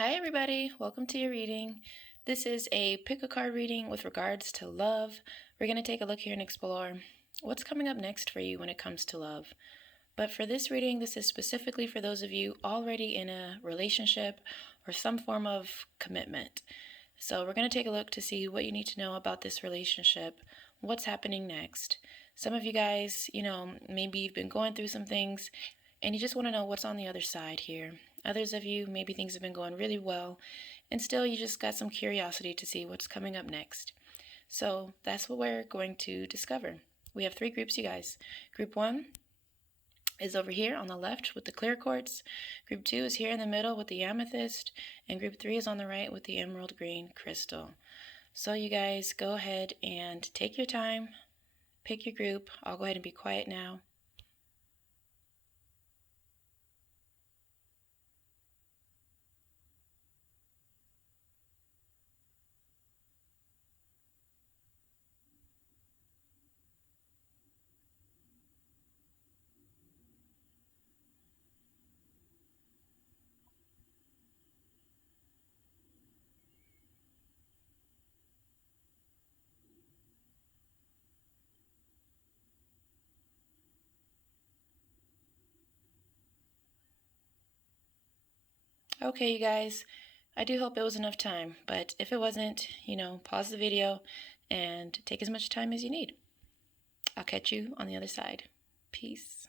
Hi everybody, welcome to your reading. This is a pick a card reading with regards to love. We're going to take a look here and explore what's coming up next for you when it comes to love. But for this reading, this is specifically for those of you already in a relationship or some form of commitment. So we're going to take a look to see what you need to know about this relationship, what's happening next. Some of you guys, maybe you've been going through some things and you just want to know what's on the other side here. Others of you, maybe things have been going really well, and still you just got some curiosity to see what's coming up next. So that's what we're going to discover. We have 3 groups, you guys. Group 1 is over here on the left with the clear quartz. Group 2 is here in the middle with the amethyst, and group 3 is on the right with the emerald green crystal. So you guys go ahead and take your time, pick your group. I'll go ahead and be quiet now. Okay, you guys, I do hope it was enough time, but if it wasn't, pause the video and take as much time as you need. I'll catch you on the other side. Peace.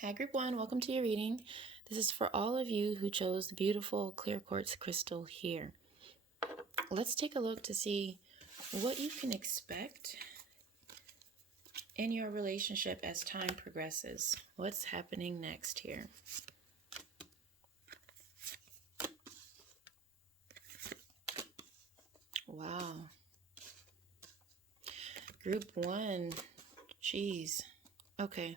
Hi, Group 1, welcome to your reading. This is for all of you who chose the beautiful clear quartz crystal here. Let's take a look to see what you can expect in your relationship as time progresses. What's happening next here? Wow. Group 1. Jeez. Okay.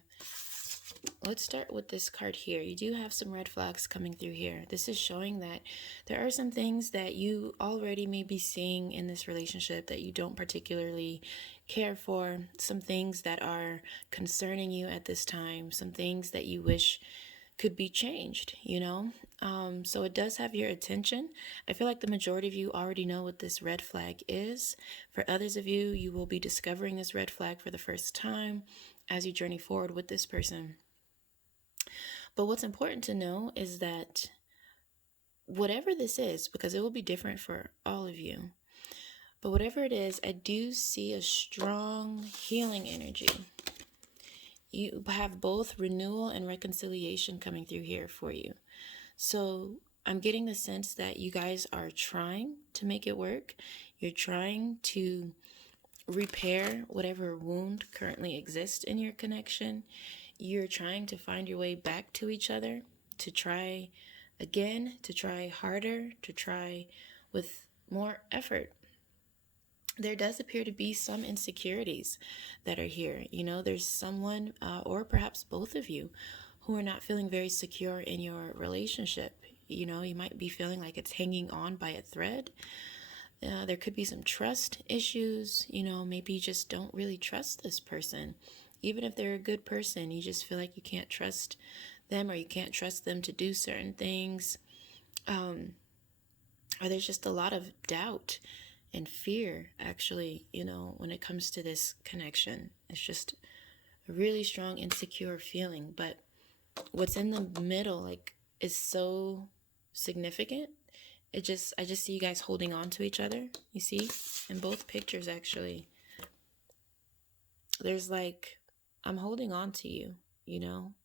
Let's start with this card here. You do have some red flags coming through here. This is showing that there are some things that you already may be seeing in this relationship that you don't particularly care for. Some things that are concerning you at this time. Some things that you wish could be changed, So it does have your attention. I feel like the majority of you already know what this red flag is. For others of you, you will be discovering this red flag for the first time as you journey forward with this person. But what's important to know is that whatever this is, because it will be different for all of you, but whatever it is, I do see a strong healing energy. You have both renewal and reconciliation coming through here for you. So I'm getting the sense that you guys are trying to make it work. You're trying to repair whatever wound currently exists in your connection. You're trying to find your way back to each other, to try again, to try harder, to try with more effort. There does appear to be some insecurities that are here. There's someone, or perhaps both of you, who are not feeling very secure in your relationship. You might be feeling like it's hanging on by a thread. There could be some trust issues. Maybe you just don't really trust this person. Even if they're a good person, you just feel like you can't trust them, or you can't trust them to do certain things. Or there's just a lot of doubt and fear, actually, when it comes to this connection. It's just a really strong, insecure feeling. But what's in the middle, is so significant. I just see you guys holding on to each other. You see, in both pictures, actually, there's I'm holding on to you.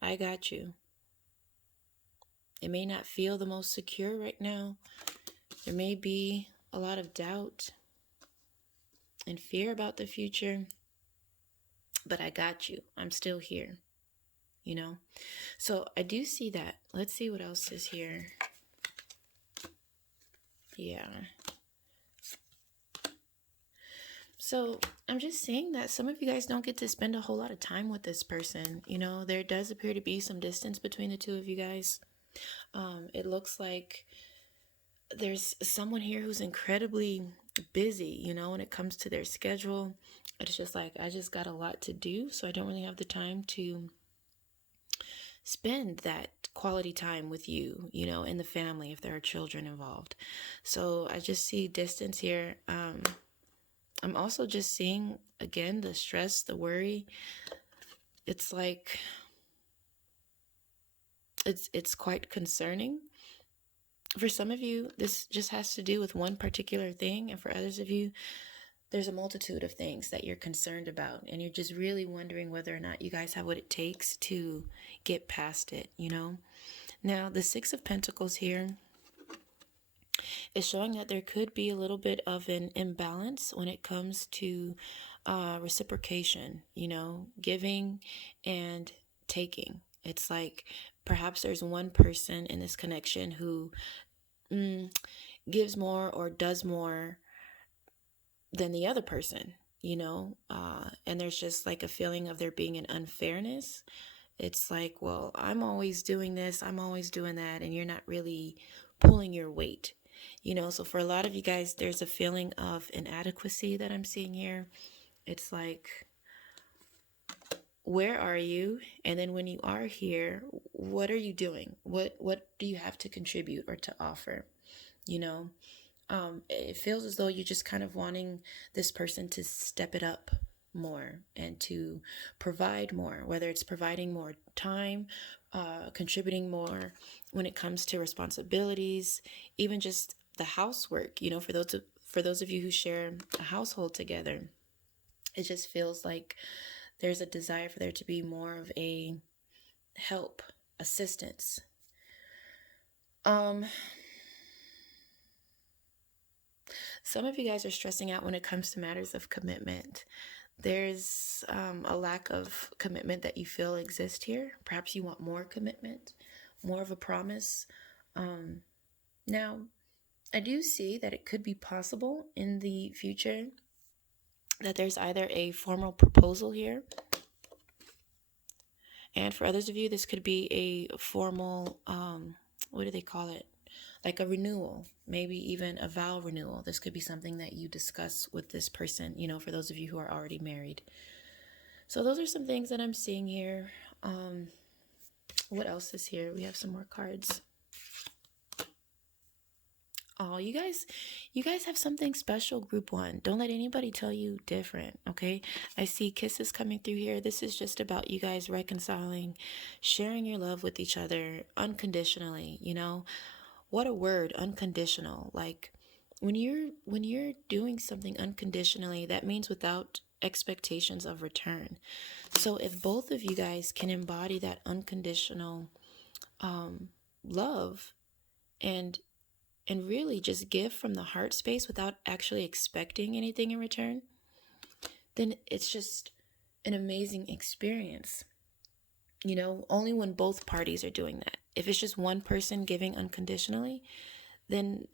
I got you. It may not feel the most secure right now. There may be a lot of doubt and fear about the future, but I got you. I'm still here, So I do see that. Let's see what else is here. Yeah. So I'm just saying that some of you guys don't get to spend a whole lot of time with this person. There does appear to be some distance between the two of you guys. It looks like there's someone here who's incredibly busy, when it comes to their schedule. It's just I just got a lot to do, so I don't really have the time to spend that quality time with you, you know, in the family if there are children involved. So I just see distance here. I'm also just seeing, again, the stress, the worry. It's like it's quite concerning. For some of you, this just has to do with one particular thing, and for others of you, there's a multitude of things that you're concerned about, and you're just really wondering whether or not you guys have what it takes to get past it, you know? Now, the Six of Pentacles here is showing that there could be a little bit of an imbalance when it comes to reciprocation, you know, giving and taking. It's like perhaps there's one person in this connection who gives more or does more than the other person, you know, and there's just like a feeling of there being an unfairness. It's like, well, I'm always doing this, I'm always doing that, and you're not really pulling your weight, you know. So for a lot of you guys, there's a feeling of inadequacy that I'm seeing here. It's like, where are you? And then when you are here, what are you doing? What do you have to contribute or to offer? You know, it feels as though you're just kind of wanting this person to step it up more and to provide more, whether it's providing more time, contributing more when it comes to responsibilities, even just the housework. You know, for those of you who share a household together, it just feels like there's a desire for there to be more of a help, assistance. Some of you guys are stressing out when it comes to matters of commitment. There's a lack of commitment that you feel exists here. Perhaps you want more commitment, more of a promise. Now, I do see that it could be possible in the future that there's either a formal proposal here, and for others of you, this could be a formal, what do they call it? Like a renewal, maybe even a vow renewal. This could be something that you discuss with this person, you know, for those of you who are already married. So those are some things that I'm seeing here. What else is here? We have some more cards. Oh, you guys have something special, group one. Don't let anybody tell you different, okay? I see kisses coming through here. This is just about you guys reconciling, sharing your love with each other unconditionally, you know? What a word, unconditional. Like when you're doing something unconditionally, that means without expectations of return. So if both of you guys can embody that unconditional love and really just give from the heart space without actually expecting anything in return, then it's just an amazing experience. You know, only when both parties are doing that. If it's just one person giving unconditionally, then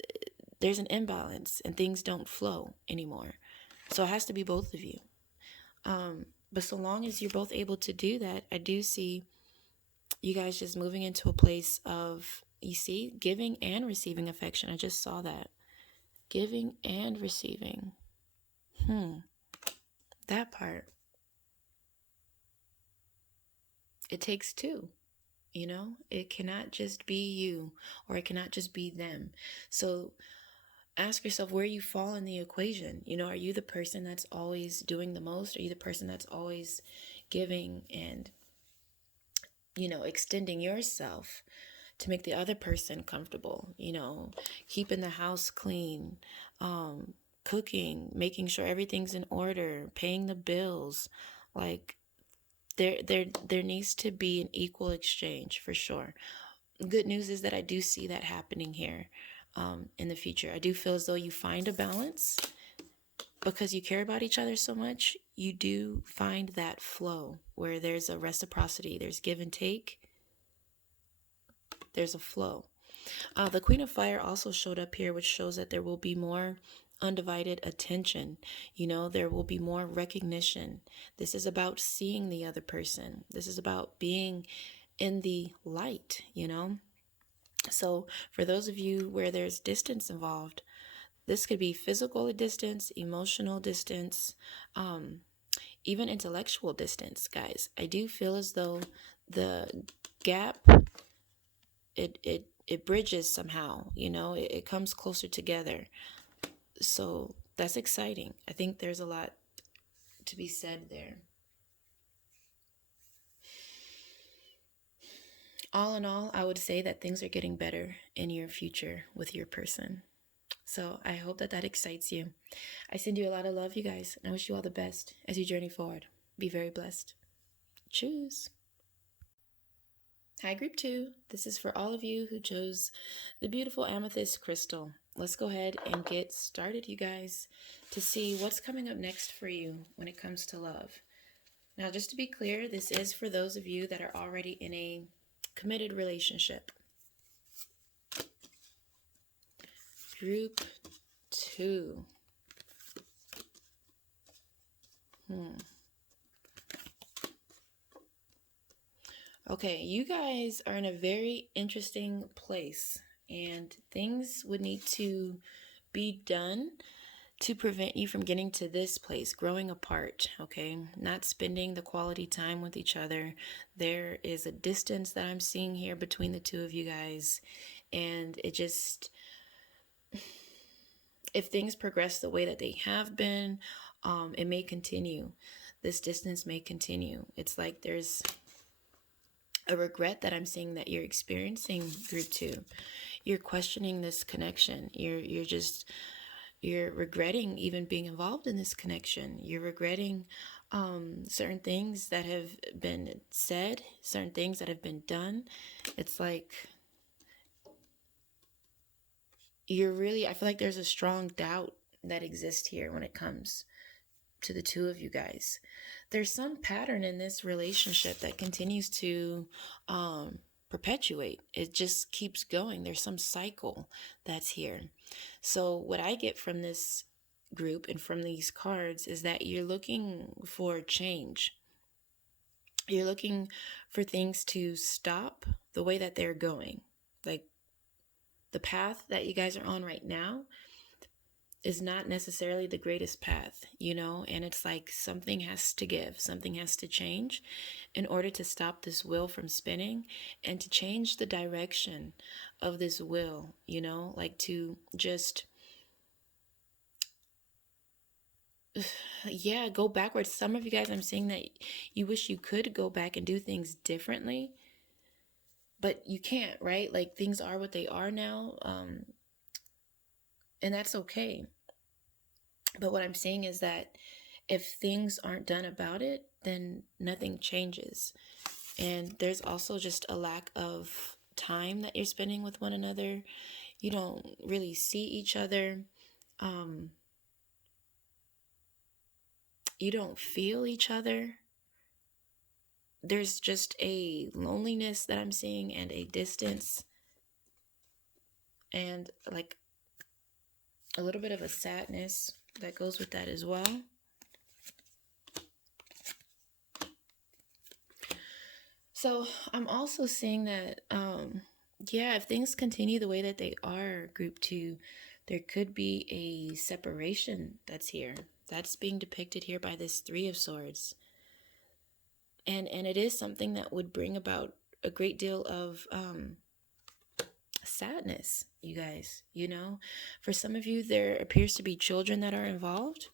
there's an imbalance and things don't flow anymore. So it has to be both of you. But so long as you're both able to do that, I do see you guys just moving into a place of, you see, giving and receiving affection. I just saw that. Giving and receiving. That part. It takes two. You know, it cannot just be you, or it cannot just be them. So ask yourself where you fall in the equation. You know, are you the person that's always doing the most? Are you the person that's always giving and, you know, extending yourself to make the other person comfortable? You know, keeping the house clean, cooking, making sure everything's in order, paying the bills. Like there needs to be an equal exchange for sure. Good news is that I do see that happening here in the future. I do feel as though you find a balance because you care about each other so much. You do find that flow where there's a reciprocity, there's give and take, there's a flow. The Queen of Fire also showed up here, which shows that there will be more undivided attention. You know, there will be more recognition. This is about seeing the other person. This is about being in the light, you know. So for those of you where there's distance involved, this could be physical distance, emotional distance, even intellectual distance, guys. I do feel as though the gap, it bridges somehow, you know, it comes closer together. So that's exciting. I think there's a lot to be said there. All in all, I would say that things are getting better in your future with your person. So I hope that that excites you. I send you a lot of love, you guys, and I wish you all the best as you journey forward. Be very blessed. Choose. Hi, Group 2. This is for all of you who chose the beautiful amethyst crystal. Let's go ahead and get started, you guys, to see what's coming up next for you when it comes to love. Now, just to be clear, this is for those of you that are already in a committed relationship. Group 2. Okay, you guys are in a very interesting place, and things would need to be done to prevent you from getting to this place, growing apart, okay? Not spending the quality time with each other. There is a distance that I'm seeing here between the two of you guys, and it just, if things progress the way that they have been, it may continue. This distance may continue. It's like there's a regret that I'm seeing that you're experiencing, Group 2. You're questioning this connection. You're regretting even being involved in this connection. You're regretting certain things that have been said, certain things that have been done. It's like I feel like there's a strong doubt that exists here when it comes to the two of you guys. There's some pattern in this relationship that continues to perpetuate. It just keeps going. There's some cycle that's here. So what I get from this group and from these cards is that you're looking for change. You're looking for things to stop the way that they're going. Like the path that you guys are on right now is not necessarily the greatest path, you know, and it's like something has to give, something has to change in order to stop this wheel from spinning and to change the direction of this wheel, you know, like to just, yeah, go backwards. Some of you guys, I'm seeing that you wish you could go back and do things differently, but you can't, right? Like things are what they are now, and that's okay. But what I'm saying is that if things aren't done about it, then nothing changes. And there's also just a lack of time that you're spending with one another. You don't really see each other. You don't feel each other. There's just a loneliness that I'm seeing and a distance and like a little bit of a sadness that goes with that as well. So I'm also seeing that, yeah, if things continue the way that they are, Group 2, there could be a separation that's here. That's being depicted here by this Three of Swords. And it is something that would bring about a great deal of sadness, you guys, you know. For some of you, there appears to be children that are involved.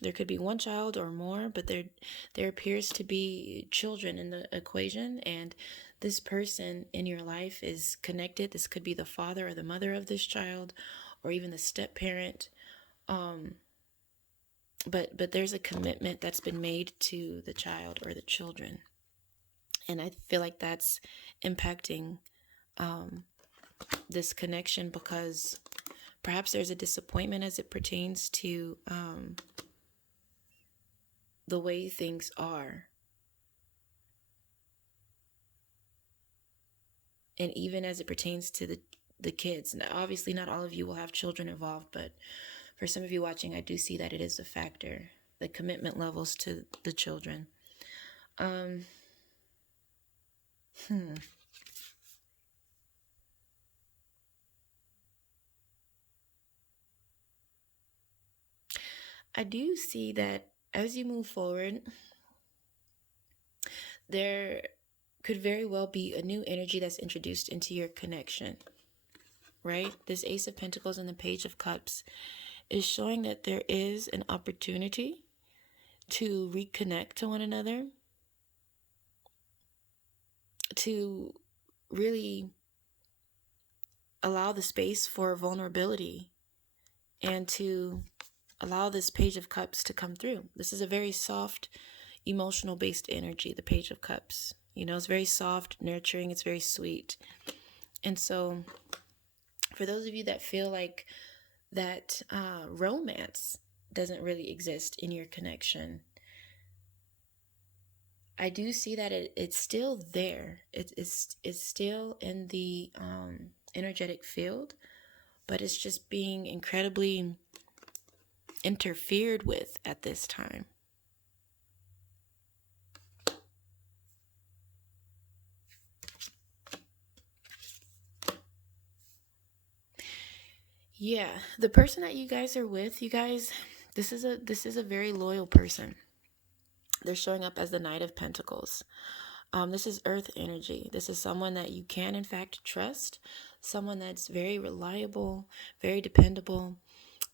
There could be one child or more, but there appears to be children in the equation, and this person in your life is connected. This could be the father or the mother of this child, or even the step parent. But there's a commitment that's been made to the child or the children, and I feel like that's impacting this connection because perhaps there's a disappointment as it pertains to the way things are. And even as it pertains to the kids. Now, obviously, not all of you will have children involved, but for some of you watching, I do see that it is a factor, the commitment levels to the children. I do see that as you move forward, there could very well be a new energy that's introduced into your connection, right? This Ace of Pentacles and the Page of Cups is showing that there is an opportunity to reconnect to one another, to really allow the space for vulnerability, and to allow this Page of Cups to come through. This is a very soft, emotional based energy, the Page of Cups. You know, it's very soft, nurturing, it's very sweet. And so for those of you that feel like that romance doesn't really exist in your connection, I do see that it's still there. It's still in the energetic field, but it's just being incredibly interfered with at this time. Yeah, the person that you guys are with, you guys, this is a very loyal person. They're showing up as the Knight of Pentacles. This is earth energy. This is someone that you can, in fact, trust. Someone that's very reliable, very dependable.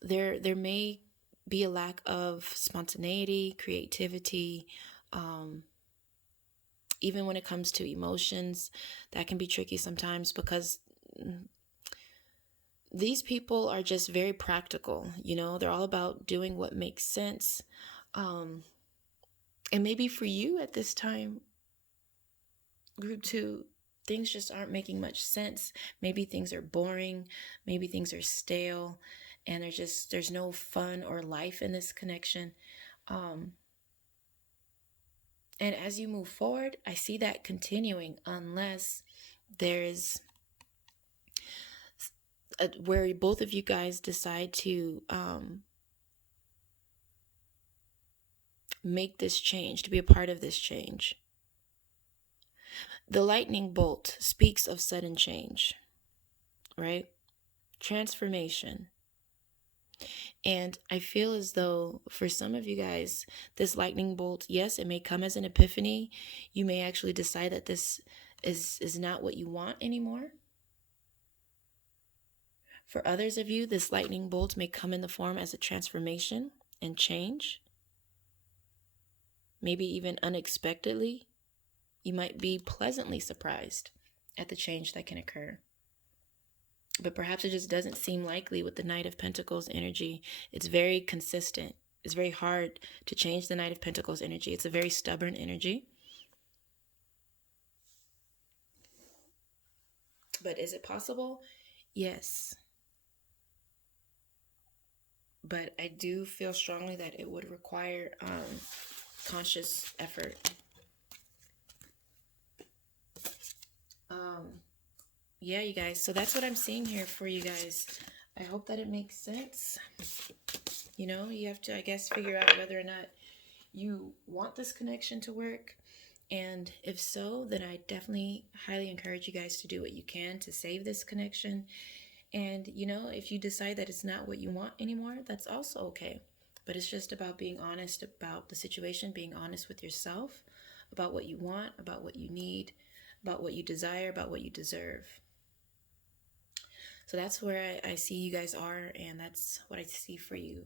There may be a lack of spontaneity, creativity, even when it comes to emotions. That can be tricky sometimes because these people are just very practical. You know, they're all about doing what makes sense. And maybe for you at this time, group 2, things just aren't making much sense. Maybe things are boring, maybe things are stale, and there's no fun or life in this connection. And as you move forward, I see that continuing unless there's where both of you guys decide to make this change, to be a part of this change. The lightning bolt speaks of sudden change, right? Transformation. And I feel as though for some of you guys, this lightning bolt, yes, it may come as an epiphany. You may actually decide that this is not what you want anymore. For others of you, this lightning bolt may come in the form as a transformation and change. Maybe even unexpectedly. You might be pleasantly surprised at the change that can occur. But perhaps it just doesn't seem likely with the Knight of Pentacles energy. It's very consistent. It's very hard to change the Knight of Pentacles energy. It's a very stubborn energy. But is it possible? Yes. But I do feel strongly that it would require conscious effort. Yeah, you guys. So that's what I'm seeing here for you guys. I hope that it makes sense. You know, you have to, I guess, figure out whether or not you want this connection to work. And if so, then I definitely highly encourage you guys to do what you can to save this connection. And, you know, if you decide that it's not what you want anymore, that's also okay. But it's just about being honest about the situation, being honest with yourself, about what you want, about what you need, about what you desire, about what you deserve. So that's where I see you guys are, and that's what I see for you,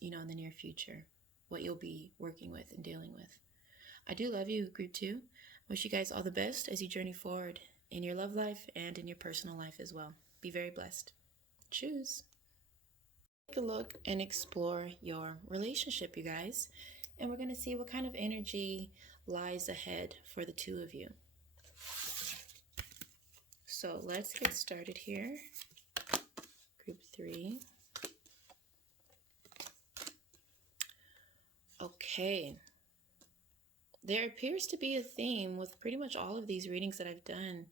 you know, in the near future, what you'll be working with and dealing with. I do love you, group 2. Wish you guys all the best as you journey forward in your love life and in your personal life as well. Be very blessed. Choose. Take a look and explore your relationship, you guys. And we're going to see what kind of energy lies ahead for the two of you. So let's get started here. Group 3. Okay. There appears to be a theme with pretty much all of these readings that I've done.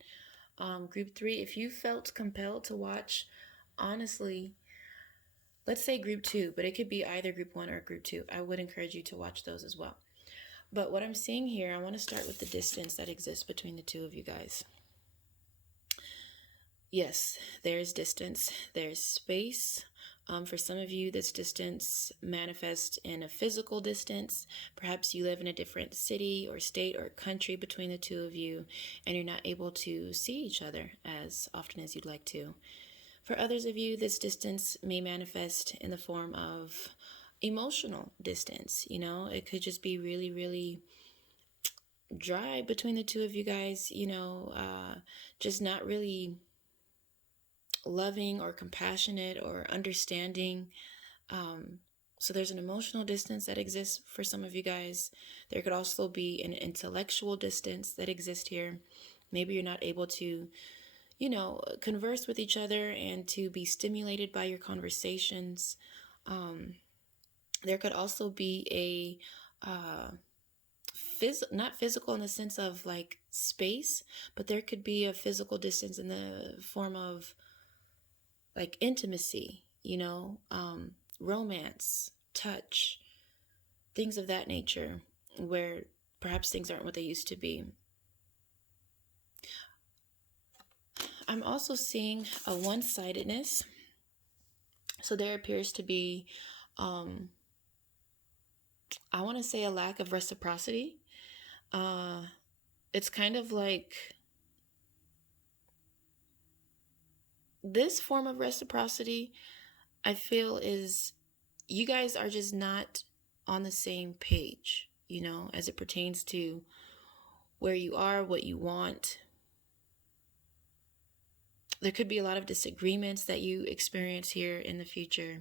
Group 3, if you felt compelled to watch, honestly, let's say group 2, but it could be either group 1 or group 2. I would encourage you to watch those as well. But what I'm seeing here, I want to start with the distance that exists between the two of you guys. Yes, there's distance, there's space. For some of you, this distance manifests in a physical distance. Perhaps you live in a different city or state or country between the two of you, and you're not able to see each other as often as you'd like to. For others of you, this distance may manifest in the form of emotional distance. It could just be really, really dry between the two of you guys, just not really loving or compassionate or understanding. So there's an emotional distance that exists for some of you guys. There could also be an intellectual distance that exists here. Maybe you're not able to, converse with each other and to be stimulated by your conversations. There could also be a not physical in the sense of like space, but there could be a physical distance in the form of like intimacy, romance, touch, things of that nature, where perhaps things aren't what they used to be. I'm also seeing a one-sidedness. So there appears to be, I want to say, a lack of reciprocity. It's kind of like this form of reciprocity, I feel, is you guys are just not on the same page, as it pertains to where you are, what you want. There could be a lot of disagreements that you experience here in the future.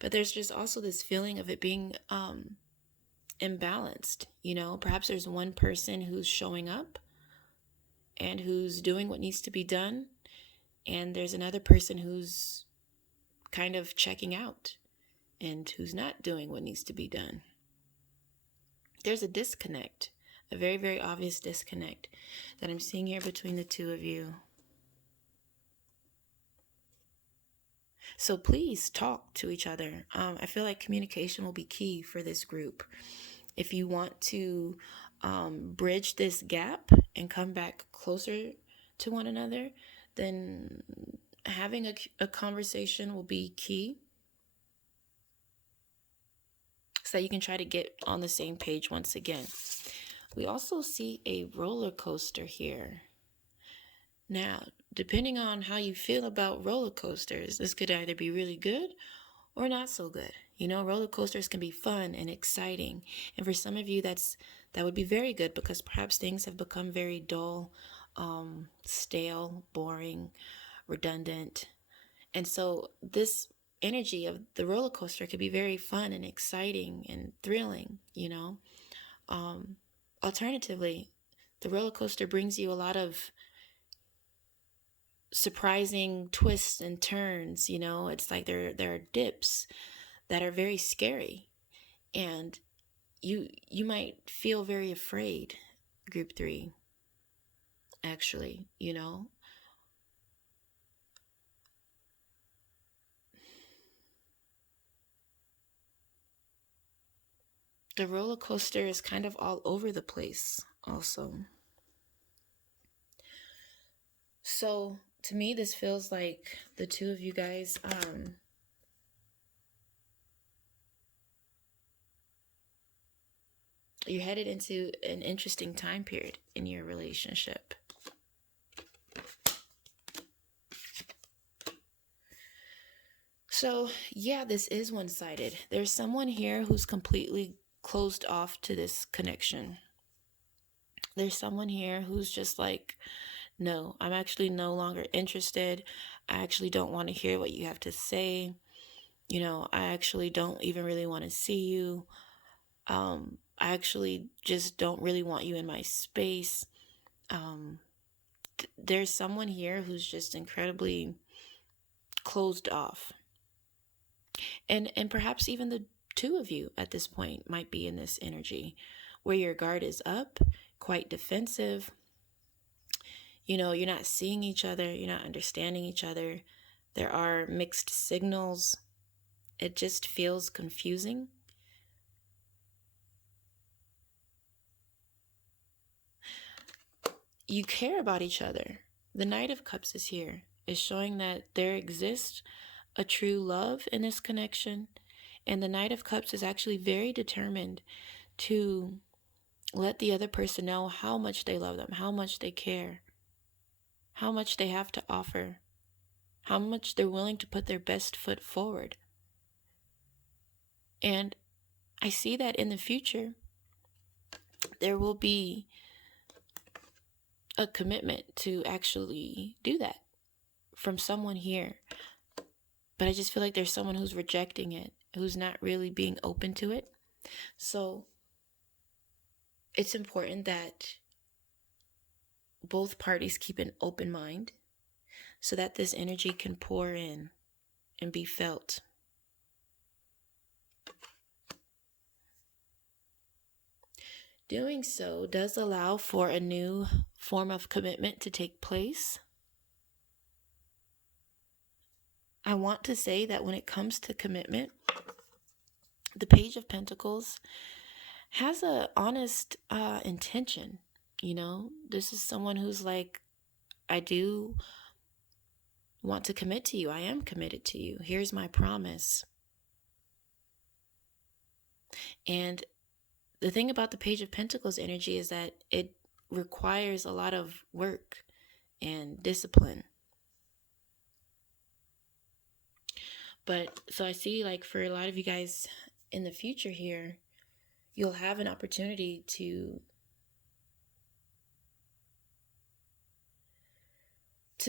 But there's just also this feeling of it being imbalanced. Perhaps there's one person who's showing up and who's doing what needs to be done, and there's another person who's kind of checking out and who's not doing what needs to be done. There's a disconnect, a very, very obvious disconnect that I'm seeing here between the two of you. So please talk to each other. I feel like communication will be key for this group. If you want to bridge this gap and come back closer to one another, then having a conversation will be key, so that you can try to get on the same page once again. We also see a roller coaster here. Now, depending on how you feel about roller coasters, this could either be really good or not so good. Roller coasters can be fun and exciting. And for some of you, that would be very good, because perhaps things have become very dull, stale, boring, redundant. And so this energy of the roller coaster could be very fun and exciting and thrilling, Alternatively, the roller coaster brings you a lot of surprising twists and turns. It's like there are dips that are very scary, and you might feel very afraid, group 3, actually. The roller coaster is kind of all over the place also. So to me, this feels like the two of you guys you're headed into an interesting time period in your relationship. So yeah, this is one-sided. There's someone here who's completely closed off to this connection. There's someone here who's just like, no, I'm actually no longer interested. I actually don't want to hear what you have to say. I actually don't even really want to see you. I actually just don't really want you in my space. There's someone here who's just incredibly closed off. And perhaps even the two of you at this point might be in this energy where your guard is up, quite defensive. You're not seeing each other. You're not understanding each other. There are mixed signals. It just feels confusing. You care about each other. The Knight of Cups is here, is showing that there exists a true love in this connection. And the Knight of Cups is actually very determined to let the other person know how much they love them, how much they care, how much they have to offer, how much they're willing to put their best foot forward. And I see that in the future, there will be a commitment to actually do that from someone here. But I just feel like there's someone who's rejecting it, who's not really being open to it. So it's important that both parties keep an open mind so that this energy can pour in and be felt. Doing so does allow for a new form of commitment to take place. I want to say that when it comes to commitment, the Page of Pentacles has a honest intention. You know, this is someone who's like, I do want to commit to you. I am committed to you. Here's my promise. And the thing about the Page of Pentacles energy is that it requires a lot of work and discipline. But so I see, like, for a lot of you guys in the future here, you'll have an opportunity to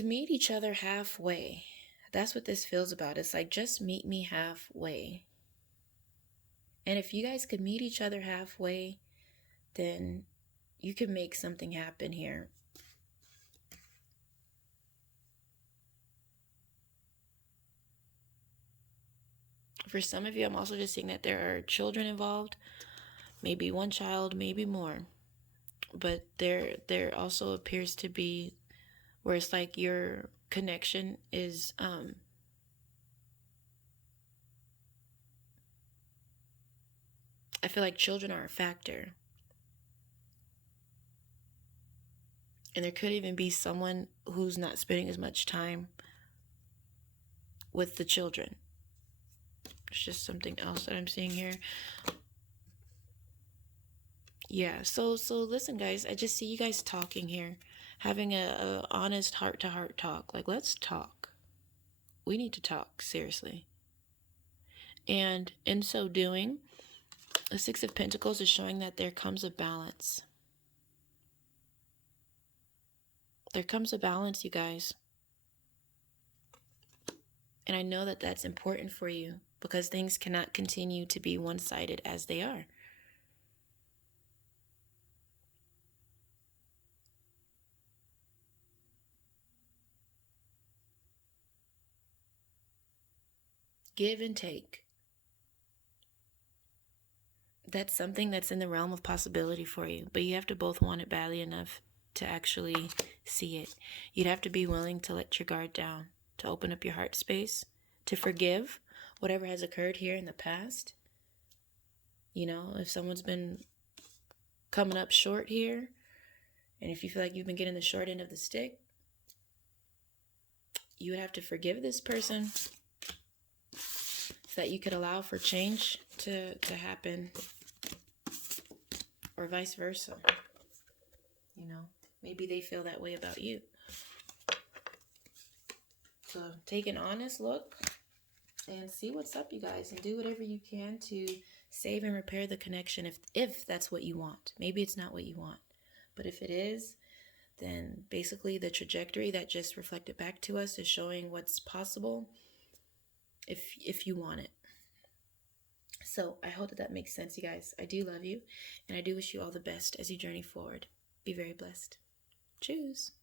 meet each other halfway. That's what this feels about. It's like, just meet me halfway. And if you guys could meet each other halfway, then you can make something happen here. For some of you, I'm also just seeing that there are children involved. Maybe one child, maybe more. But there also appears to be where it's like your connection is I feel like children are a factor. And there could even be someone who's not spending as much time with the children. It's just something else that I'm seeing here. Yeah, so listen, guys, I just see you guys talking here, having a honest heart-to-heart talk. Like, let's talk. We need to talk, seriously. And in so doing, the Six of Pentacles is showing that there comes a balance. There comes a balance, you guys. And I know that that's important for you because things cannot continue to be one-sided as they are. Give and take. That's something that's in the realm of possibility for you, but you have to both want it badly enough to actually see it. You'd have to be willing to let your guard down, to open up your heart space, to forgive whatever has occurred here in the past. You know, if someone's been coming up short here, and if you feel like you've been getting the short end of the stick, you would have to forgive this person so that you could allow for change to happen, or vice versa. You know, maybe they feel that way about you. So take an honest look and see what's up, you guys, and do whatever you can to save and repair the connection if that's what you want. Maybe it's not what you want, but if it is, then basically the trajectory that just reflected back to us is showing what's possible if you want it. So I hope that makes sense, you guys. I do love you, and I do wish you all the best as you journey forward. Be very blessed. Cheers.